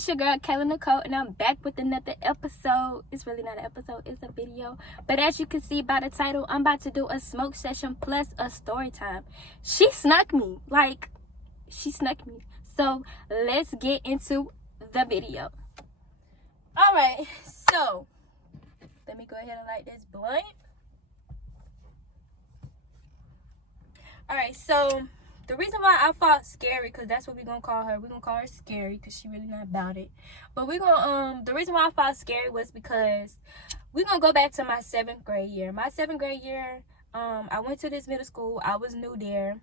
It's your girl Kayla Nicole, and I'm back with another episode. It's really not an episode, it's a video. But as you can see by the title, I'm about to do a smoke session plus a story time. She snuck me. She snuck me. So let's get into the video. Alright, so let me go ahead and light this blunt. Alright, so the reason why I fought Scary, because that's what we're going to call her. We're going to call her Scary because she really not about it. But we're going to, the reason why I fought Scary was because we're going to go back to my 7th grade year. My 7th grade year, I went to this middle school. I was new there.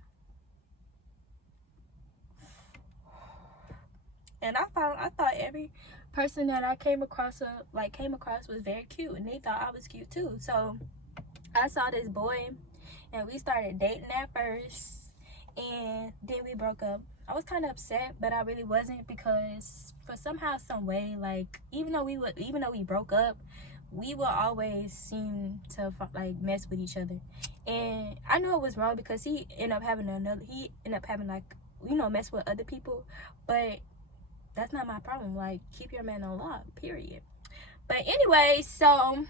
And I thought every person that I came across was very cute. And they thought I was cute too. So I saw this boy and we started dating at first. And then we broke up. I was kind of upset, but I really wasn't, because for somehow, some way, like, even though we broke up, we would always seem to like mess with each other. And I knew it was wrong because he ended up having like, you know, mess with other people. But that's not my problem. Like, keep your man on lock, period. But anyway, so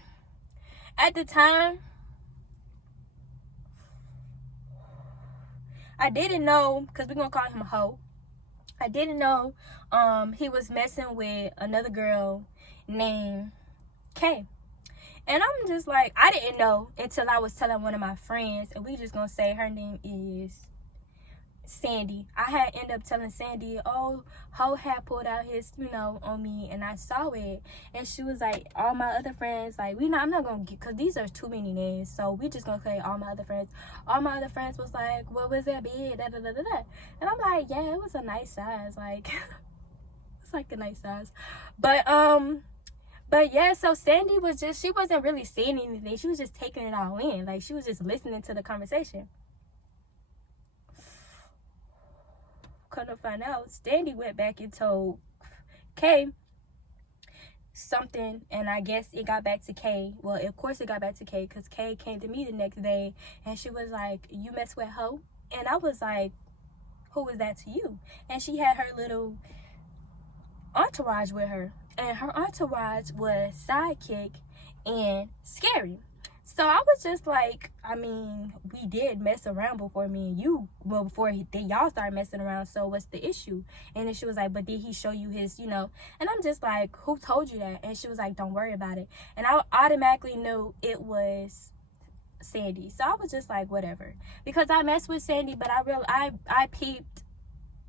at the time, I didn't know, because we're going to call him a hoe. I didn't know he was messing with another girl named Kay. And I'm just like, I didn't know until I was telling one of my friends. And we just going to say her name is Sandy. I had ended up telling Sandy, oh, hoe had pulled out his, you know, on me, and I saw it. And she was like, all my other friends, like, I'm not gonna get, because these are too many names, so we just gonna say all my other friends. All my other friends was like, what was that big, da da da da da. And I'm like, yeah, it was a nice size, like it's like a nice size. But yeah, so Sandy was just, she wasn't really saying anything, she was just taking it all in, like she was just listening to the conversation. Couldn't find out, Sandy went back and told Kay something, and I guess it got back to Kay. Well, of course it got back to Kay, because Kay came to me the next day and she was like, you mess with hoe? And I was like, who was that to you? And she had her little entourage with her, and her entourage was Sidekick and Scary. So I was just like, I mean, we did mess around before me and you, well, before y'all started messing around, so what's the issue? And then she was like, but did he show you his, you know? And I'm just like, who told you that? And she was like, don't worry about it. And I automatically knew it was Sandy. So I was just like, whatever. Because I messed with Sandy, but I peeped,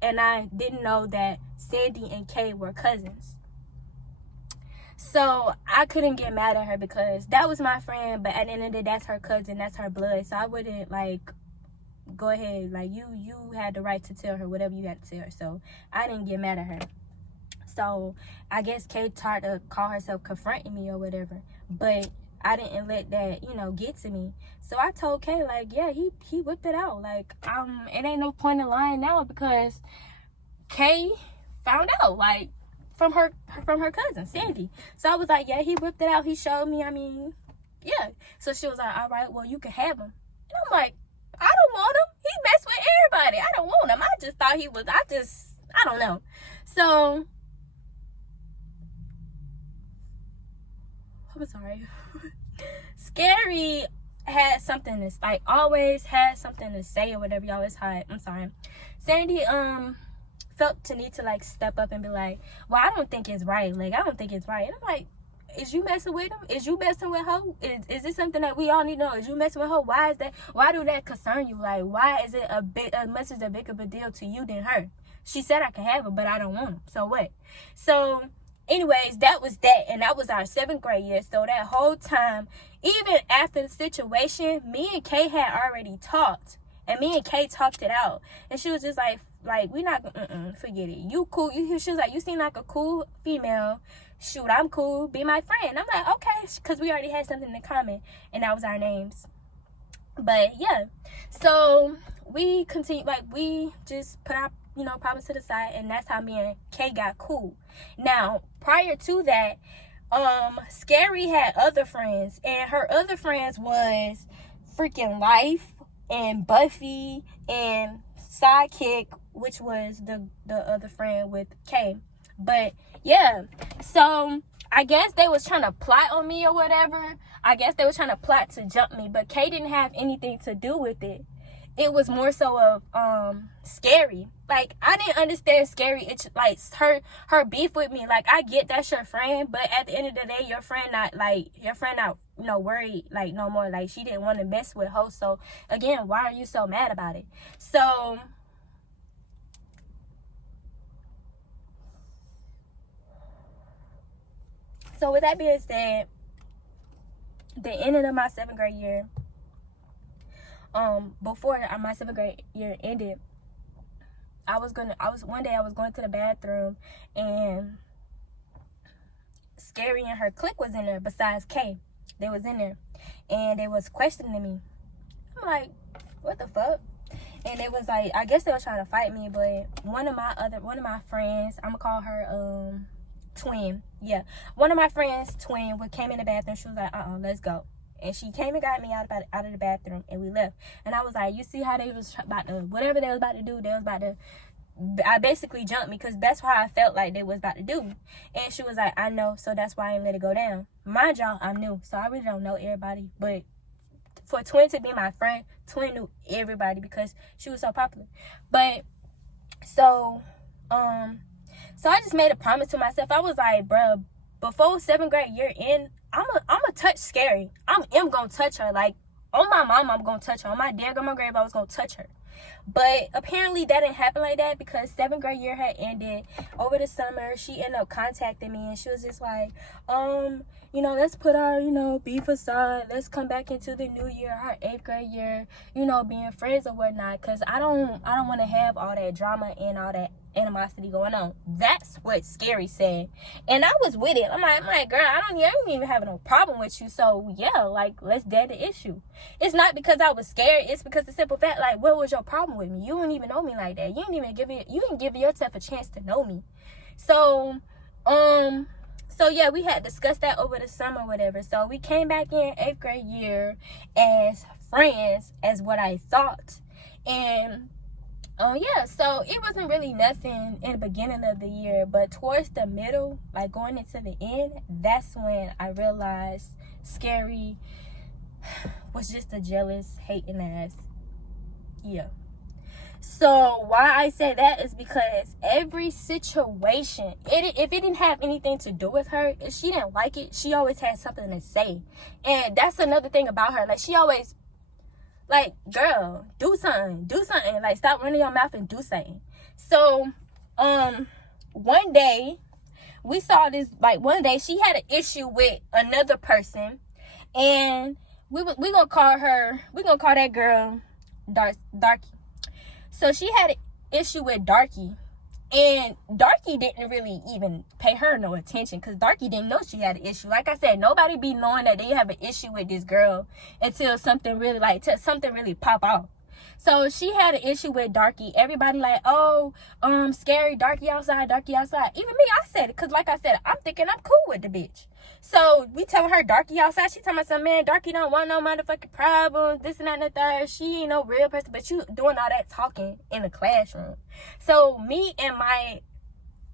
and I didn't know that Sandy and Kay were cousins. So I couldn't get mad at her because that was my friend, but at the end of the day, that's her cousin, that's her blood. So I wouldn't, like, go ahead, like, you had the right to tell her whatever you had to tell her. So I didn't get mad at her. So I guess Kay tried to call herself confronting me or whatever, but I didn't let that, you know, get to me. So I told Kay, like, yeah, he whipped it out. Like, it ain't no point in lying now, because Kay found out, like, from her cousin Sandy. So I was like, yeah, he whipped it out, he showed me, I mean, yeah. So she was like, all right, well, you can have him. And I'm like, I don't want him, he messed with everybody, I don't want him. I just thought he was, I don't know. So I'm sorry. Scary had something to, like, always had something to say or whatever, y'all. It's hot, I'm sorry. Sandy felt to need to, like, step up and be like, well, I don't think it's right. Like, I don't think it's right. And I'm like, is you messing with him? Is you messing with her? Is this something that we all need to know? Is you messing with her? Why is that? Why do that concern you? Like, why is it much as a big of a deal to you than her? She said I can have him, but I don't want him. So what? So anyways, that was that. And that was our 7th grade year. So that whole time, even after the situation, me and Kay had already talked. And me and Kay talked it out. And she was just like, we not gonna, forget it. You cool. She was like, you seem like a cool female. Shoot, I'm cool. Be my friend. I'm like, okay. Because we already had something in common. And that was our names. But, yeah. So, we continued, like, we just put our, you know, problems to the side. And that's how me and Kay got cool. Now, prior to that, Scary had other friends. And her other friends was freaking Life and Buffy and Sidekick, which was the other friend with Kay. But yeah, so I guess they was trying to plot on me or whatever. I guess they was trying to plot to jump me, but Kay didn't have anything to do with it. It was more so of Scary. Like, I didn't understand Scary. It's like her beef with me. Like, I get that's your friend, but at the end of the day, your friend not worried like no more. Like, she didn't want to mess with her. So again, why are you so mad about it? So with that being said, the ending of my 7th grade year, before my 7th grade year ended, one day I was going to the bathroom, and Scary and her clique was in there besides Kay. They was in there, and they was questioning me. I'm like, what the fuck? And it was like, I guess they were trying to fight me, but one of my friends, I'm gonna call her Twin. Yeah, one of my friends, Twin, came in the bathroom. She was like, let's go. And she came and got me out of the bathroom, and we left. And I was like, you see how they was about to, whatever they was about to do, they was about to, I basically jumped me, because that's how I felt like they was about to do. And she was like, I know, so that's why I didn't let it go down. Mind y'all, I'm new, so I really don't know everybody. But for Twin to be my friend, Twin knew everybody because she was so popular. But so I just made a promise to myself. I was like, bruh, before 7th grade year end, I'm a touch Scary. I am gonna touch her. Like, on my mom, I'm gonna touch her. On my dead grandma grave, I was gonna touch her. But apparently that didn't happen like that, because 7th grade year had ended. Over the summer, she ended up contacting me, and she was just like, let's put our, beef aside. Let's come back into the new year, our 8th grade year, being friends or whatnot. Because I don't want to have all that drama and all that animosity going on. That's what Scary said, and I was with it. I'm like, girl, I don't even have no problem with you. So yeah, like, let's dead the issue. It's not because I was scared. It's because the simple fact, like, what was your problem with me? You don't even know me like that. You didn't give yourself a chance to know me. So yeah, we had discussed that over the summer, whatever. So we came back in 8th grade year as friends, as what I thought. And yeah, so it wasn't really nothing in the beginning of the year, but towards the middle, like going into the end, that's when I realized Scary was just a jealous, hating ass. Yeah. So why I say that is because every situation, if it didn't have anything to do with her, if she didn't like it, she always had something to say. And that's another thing about her. Like, she always, like, girl, do something. Like, stop running your mouth and do something. So, one day, we saw this, like, one day she had an issue with another person, and we gonna call that girl Darky. So she had an issue with Darky, and Darky didn't really even pay her no attention, because Darky didn't know she had an issue. Like I said, nobody be knowing that they have an issue with this girl until something really pop off. So she had an issue with Darky. Everybody like, Scary, Darky outside. Even me, I said it, because like I said, I'm thinking I'm cool with the bitch. So we telling her Darky outside. She telling me, some man, Darky don't want no motherfucking problems, this and that and the third. She ain't no real person, but you doing all that talking in the classroom. So me and my,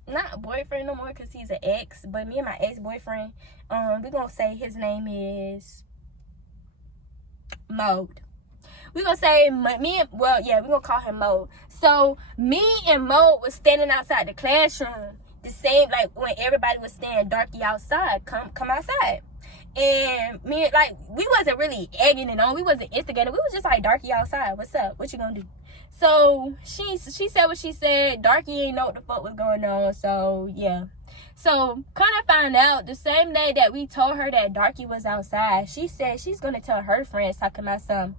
not boyfriend no more, because he's an ex, but me and my ex-boyfriend, we gonna say his name is Mode. We gonna say we're gonna call him Mode. So me and Mode was standing outside the classroom, the same, like, when everybody was saying Darky outside, come outside. And me, like, we wasn't really egging it on, we wasn't instigating, we was just like, Darky outside, what's up, what you gonna do? So she said what she said. Darky ain't know what the fuck was going on. So yeah. So kind of found out the same day that we told her that Darky was outside, she said she's gonna tell her friends, talking about some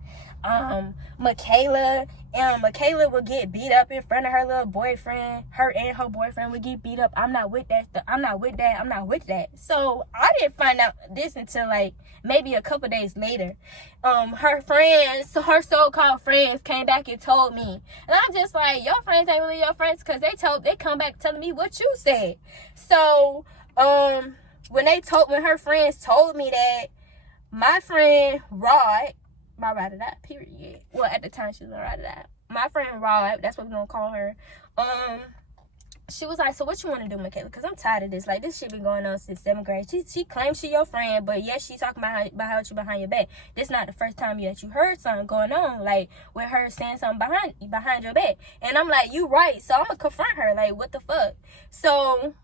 Michaela, and Michaela would get beat up in front of her little boyfriend. Her and her boyfriend would get beat up. I'm not with that. So I didn't find out this until like maybe a couple days later. Her friends, her so-called friends, came back and told me, and I'm just like, your friends ain't really your friends, because they come back telling me what you said. So when her friends told me that, my friend Rod, my ride or die, period. Well, at the time she was a ride or die. My friend Rod, that's what we're gonna call her. she was like, so what you want to do, Michaela? Because I'm tired of this. Like, this shit been going on since 7th grade. She claims she your friend, but yes, she talking about you behind your back. This not the first time that you heard something going on, like, with her saying something behind your back. And I'm like, you right. So I'm going to confront her. Like, what the fuck? So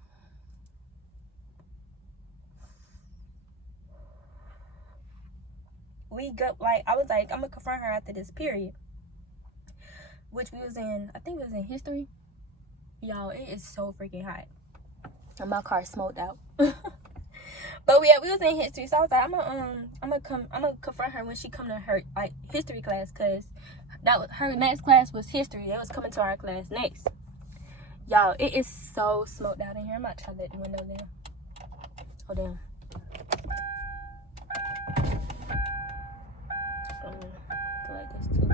I was like, I'm going to confront her after this period. Which we was in, I think it was in history. Y'all, it is so freaking hot. And my car smoked out. But yeah, we was in history. So I was like, I'm gonna confront her when she come to her like history class, cause that was her next class was history. They was coming to our class next. Y'all, it is so smoked out in here. I'm not trying to let the window down. Oh damn. I like this too.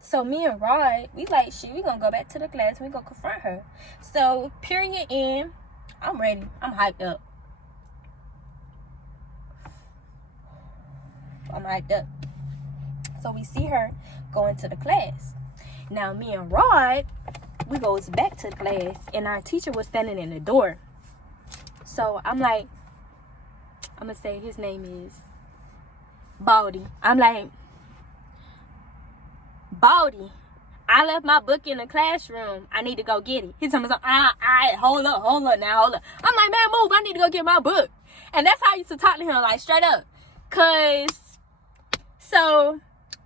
So me and Rod, we like, shit, we gonna go back to the class and we gonna confront her. So period end, I'm ready. I'm hyped up. So we see her going to the class. Now me and Rod, we goes back to the class and our teacher was standing in the door. So I'm like, I'm gonna say his name is Baldy. I'm like, Baldy, I left my book in the classroom. I need to go get it. He's telling me, hold up. I'm like, man, move. I need to go get my book. And that's how I used to talk to him, like, straight up. So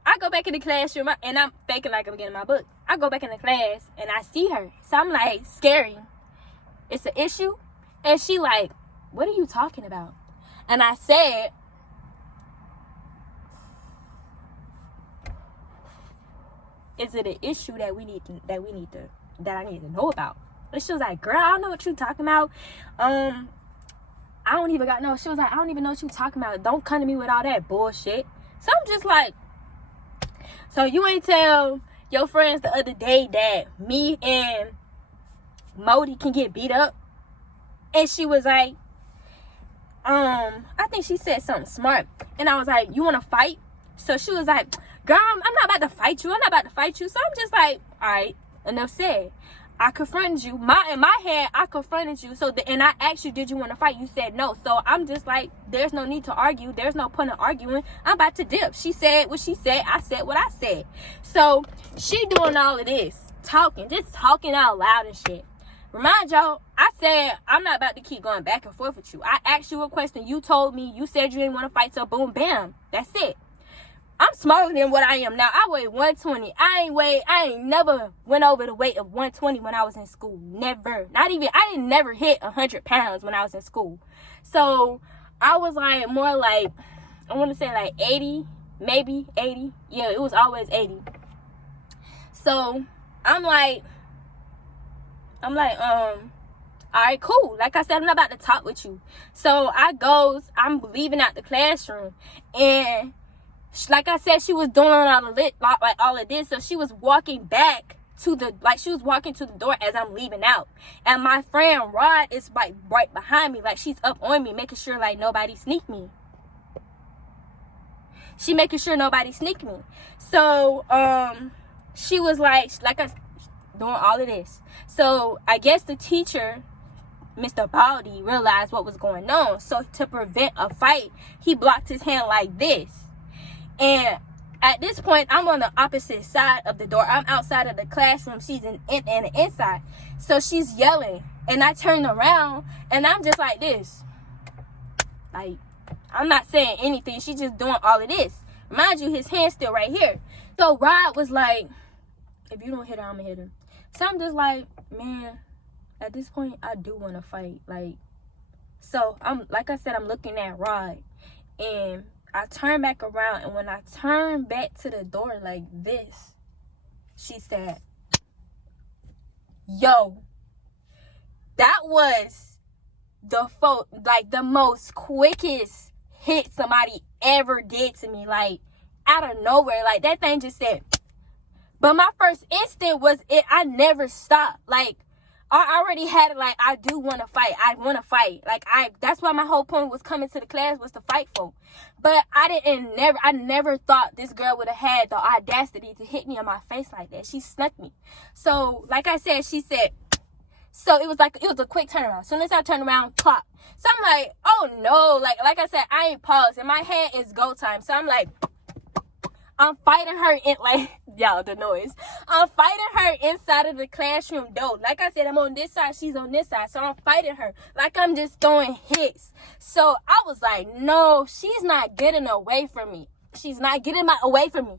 I go back in the classroom, and I'm faking like I'm getting my book. I go back in the class, and I see her. So I'm like, scary. It's an issue? And she like, what are you talking about? And I said, is it an issue that I need to know about? And she was like, girl, I don't know what you talking about. I don't even got no. She was like, I don't even know what you talking about. Don't come to me with all that bullshit. So I'm just like, so you ain't tell your friends the other day that me and Modi can get beat up? And she was like, I think she said something smart. And I was like, you want to fight? So she was like, girl, I'm not about to fight you. So I'm just like, all right, enough said. I confronted you. In my head, I confronted you. And I asked you, did you want to fight? You said no. So I'm just like, there's no need to argue. There's no point in arguing. I'm about to dip. She said what she said. I said what I said. So she doing all of this, just talking out loud and shit. Remind y'all, I said I'm not about to keep going back and forth with you. I asked you a question. You told me. You said you didn't want to fight. So boom, bam. That's it. I'm smaller than what I am now. I weigh 120. I ain't never went over the weight of 120 when I was in school. Never. I didn't never hit 100 pounds when I was in school. So I was like more like, I want to say like 80, maybe 80. Yeah, it was always 80. So I'm like, all right, cool. Like I said, I'm not about to talk with you. So I'm leaving out the classroom, and like I said, she was doing all of this. So she was walking back to the door as I'm leaving out. And my friend Rod is like right behind me. Like she's up on me, making sure like nobody sneak me. She making sure nobody sneak me. So she was like I doing all of this. So I guess the teacher, Mr. Baldy, realized what was going on. So to prevent a fight, he blocked his hand like this. And at this point, I'm on the opposite side of the door. I'm outside of the classroom. She's in the inside. So she's yelling. And I turn around, and I'm just like this. Like, I'm not saying anything. She's just doing all of this. Mind you, his hand's still right here. So Rod was like, if you don't hit her, I'm going to hit her. So I'm just like, man, at this point, I do want to fight. Like, so like I said, I'm looking at Rod. And I turn back around, and when I turn back to the door like this, she said, yo, that was the most quickest hit somebody ever did to me. Like, out of nowhere. Like, that thing just said. But my first instinct was I never stopped. Like, I already had it. Like, I do want to fight. I want to fight. Like, that's why my whole point was coming to the class was to fight for. But I never thought this girl would have had the audacity to hit me on my face like that. She snuck me. So, like I said, she said, so it was a quick turnaround. As soon as I turned around, clock. So I'm like, oh no. Like I said, I ain't paused. In my head, it's go time. So I'm like, I'm fighting her in, like, y'all, the noise. I'm fighting her inside of the classroom door. Like I said, I'm on this side, she's on this side. So I'm fighting her like I'm just throwing hits. So I was like, no, she's not getting away from me. She's not getting away from me.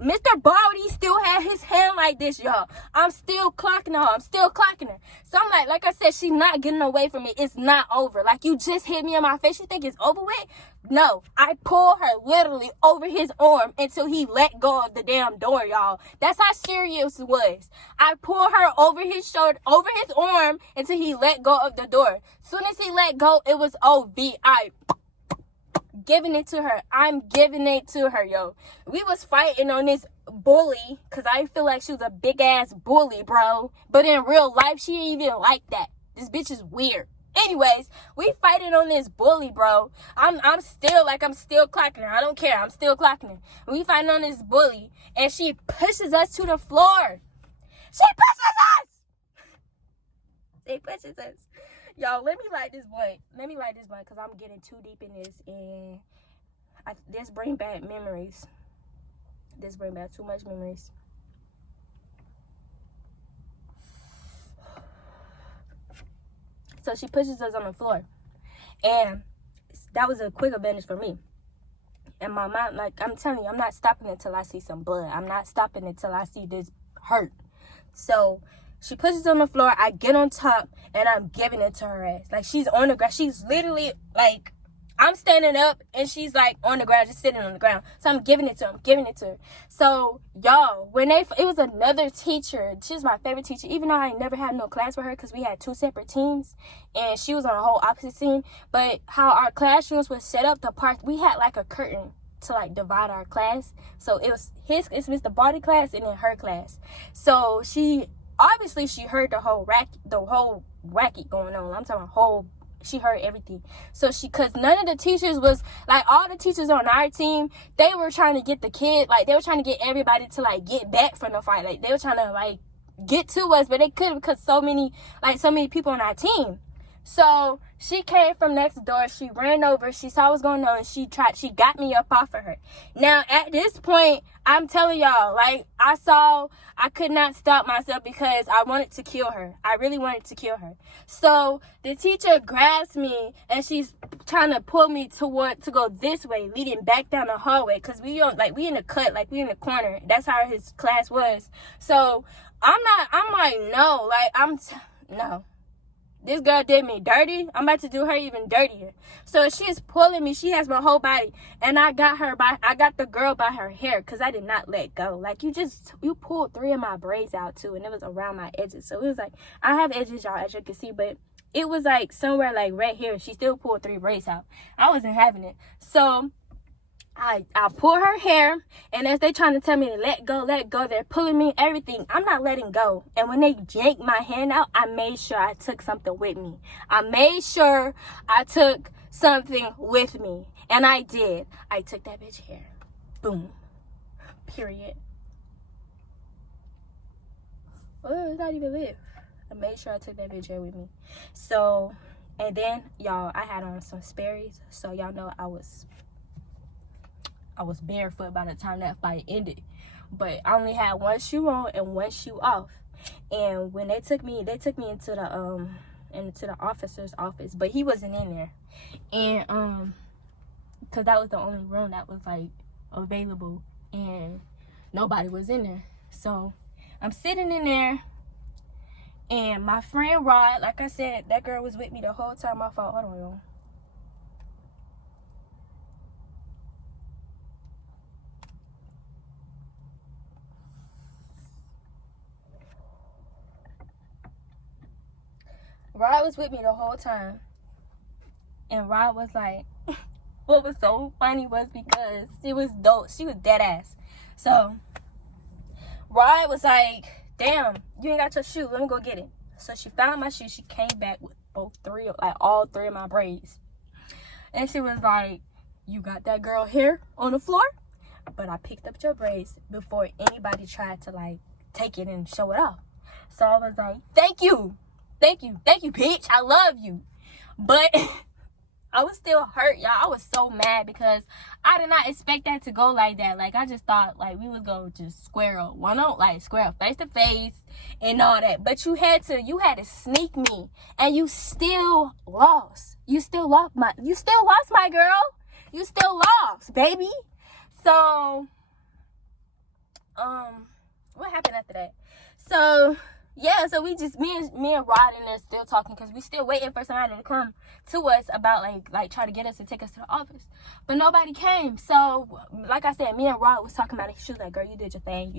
Mr. Baldy still had his hand like this, y'all. I'm still clocking her. I'm still clocking her. So I'm like I said, she's not getting away from me. It's not over. Like, you just hit me in my face. You think it's over with? No. I pulled her literally over his arm until he let go of the damn door, y'all. That's how serious it was. I pulled her over his shoulder, over his arm until he let go of the door. Soon as he let go, it was OVI. Giving it to her. I'm giving it to her, yo. We was fighting on this bully because I feel like she was a big ass bully, bro. But in real life, she ain't even like that. This bitch is weird. Anyways, we fighting on this bully, bro. I'm still clocking her. I don't care. I'm still clocking her. We fighting on this bully, and she pushes us to the floor. She pushes us. Y'all, let me light this blunt. Because I'm getting too deep in this. And this bring back memories. This bring back too much memories. So she pushes us on the floor. And that was a quick advantage for me. And my mom, like, I'm telling you, I'm not stopping until I see some blood. I'm not stopping until I see this hurt. So she pushes on the floor. I get on top, and I'm giving it to her ass. Like, she's on the ground. She's literally, like, I'm standing up, and she's, like, on the ground, just sitting on the ground. So I'm giving it to her. So, y'all, it was another teacher. She was my favorite teacher, even though I never had no class with her because we had two separate teams, and she was on a whole opposite team. But how our classrooms were set up, we had, like, a curtain to, like, divide our class. So it's Mr. Body class and then her class. So obviously she heard the whole racket going on. I'm talking she heard everything. So because none of the teachers was, like, all the teachers on our team, they were trying to get the kid, like, they were trying to get everybody to, like, get back from the fight. Like, they were trying to, like, get to us, but they couldn't because so many people on our team. So she came from next door. She ran over. She saw what's going on. She got me up off of her. Now, at this point, I'm telling y'all, like, I could not stop myself because I wanted to kill her. I really wanted to kill her. So the teacher grabs me and she's trying to pull me to go this way, leading back down the hallway. Because we in the cut, like, we in the corner. That's how his class was. So I'm like, no, like, no. This girl did me dirty. I'm about to do her even dirtier. So she's pulling me. She has my whole body. And I got the girl by her hair because I did not let go. Like, you pulled 3 of my braids out too. And it was around my edges. So it was like, I have edges, y'all, as you can see. But it was like somewhere like right here. She still pulled 3 braids out. I wasn't having it. So I pull her hair, and as they trying to tell me to let go, they're pulling me, everything. I'm not letting go. And when they yanked my hand out, I made sure I took something with me. And I did. I took that bitch hair. Boom. Period. Well, it's not even live. I made sure I took that bitch hair with me. So, and then, y'all, I had on some Sperry's. So, y'all know I was barefoot by the time that fight ended. But I only had one shoe on and one shoe off. And when they took me into the officer's office, but he wasn't in there. And because that was the only room that was, like, available, and nobody was in there. So I'm sitting in there, and my friend Rod, like I said, that girl was with me the whole time I fought. Hold on, y'all. Rod was with me the whole time. And Rod was like, what was so funny was because she was dope. She was dead ass. So Rod was like, damn, you ain't got your shoe. Let me go get it. So she found my shoe. She came back with all three of my braids. And she was like, you got that girl hair on the floor? But I picked up your braids before anybody tried to like take it and show it off. So I was like, thank you, bitch. I love you. But I was still hurt, y'all. I was so mad because I did not expect that to go like that. Like, I just thought, like, we was going to just square up face to face and all that. But you had to sneak me, and you still lost. You still lost, my girl. You still lost, baby. So, what happened after that? So, yeah, so we just, me and Rod and there still talking because we still waiting for somebody to come to us about, like try to get us to take us to the office. But nobody came. So, like I said, me and Rod was talking about it. She was like, girl, you did your thing.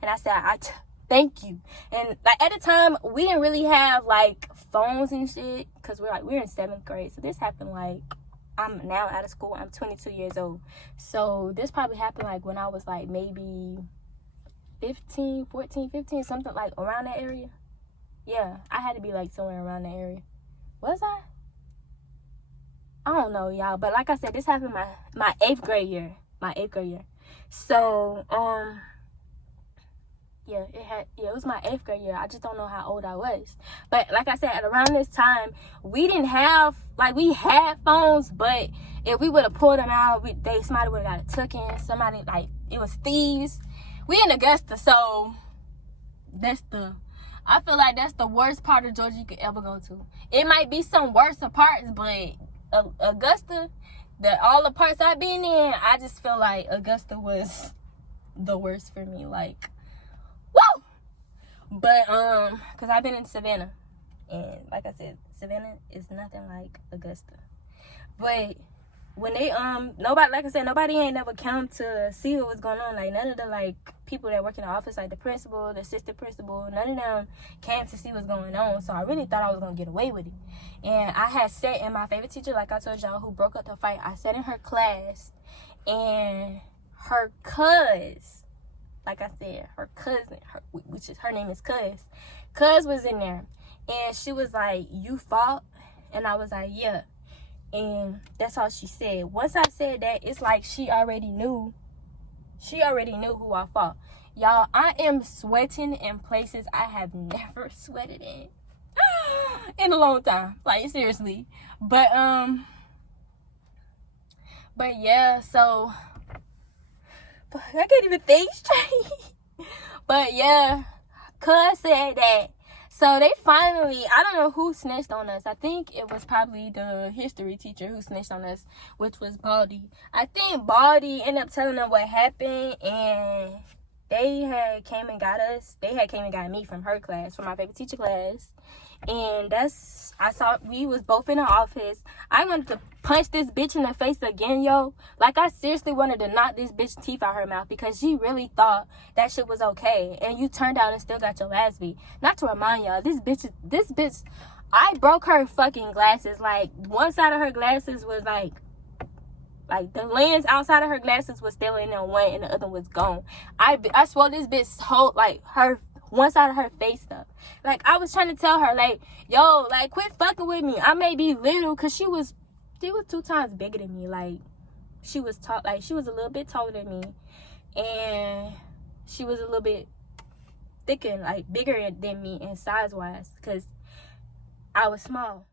And I said, thank you. And, like, at the time, we didn't really have, like, phones and shit because we're in 7th grade. So, this happened, like, I'm now out of school. I'm 22 years old. So, this probably happened, like, when I was, like, maybe 14, 15, something like around that area. Yeah, I had to be like somewhere around that area. Was I don't know, y'all, but like I said, this happened my 8th grade year. So it was my 8th grade year. I just don't know how old I was. But like I said, at around this time, we didn't have, like, we had phones, but if we would have pulled them out, somebody would have got it taken. Somebody, like, it was thieves. We in Augusta, so I feel like that's the worst part of Georgia you could ever go to. It might be some worse parts, but Augusta, all the parts I've been in, I just feel like Augusta was the worst for me. Like, woo! But cause I've been in Savannah, and like I said, Savannah is nothing like Augusta. But when they nobody ain't never come to see what was going on. Like, none of the, like, people that work in the office, like the principal, the assistant principal, none of them came to see what's going on. So I really thought I was gonna get away with it. And I had sat in my favorite teacher, like I told y'all, who broke up the fight. I sat in her class, and her name is Cuz was in there, and she was like, you fought? And I was like, yeah. And that's all she said. Once I said that, it's like she already knew who I fought. Y'all, I am sweating in places I have never sweated in a long time. Like, seriously. But yeah, so I can't even think straight. But yeah, Cuz said that. So they finally, I don't know who snitched on us. I think it was probably the history teacher who snitched on us, which was Baldy. I think Baldy ended up telling them what happened, and they had came and got us. They had came and got me from her class, from my favorite teacher class. And we was both in the office. I wanted to punch this bitch in the face again, yo. Like, I seriously wanted to knock this bitch teeth out her mouth because she really thought that shit was okay. And you turned out and still got your ass beat. Not to remind y'all, this bitch, I broke her fucking glasses. Like, one side of her glasses was like the lens outside of her glasses was still in there, one, and the other was gone. I swore this bitch whole, like, her one side of her face up. Like, I was trying to tell her, like, yo, like, quit fucking with me. I may be little, because she was 2 times bigger than me. Like, she was a little bit taller than me, and she was a little bit thicker, like, bigger than me in size wise, because I was small.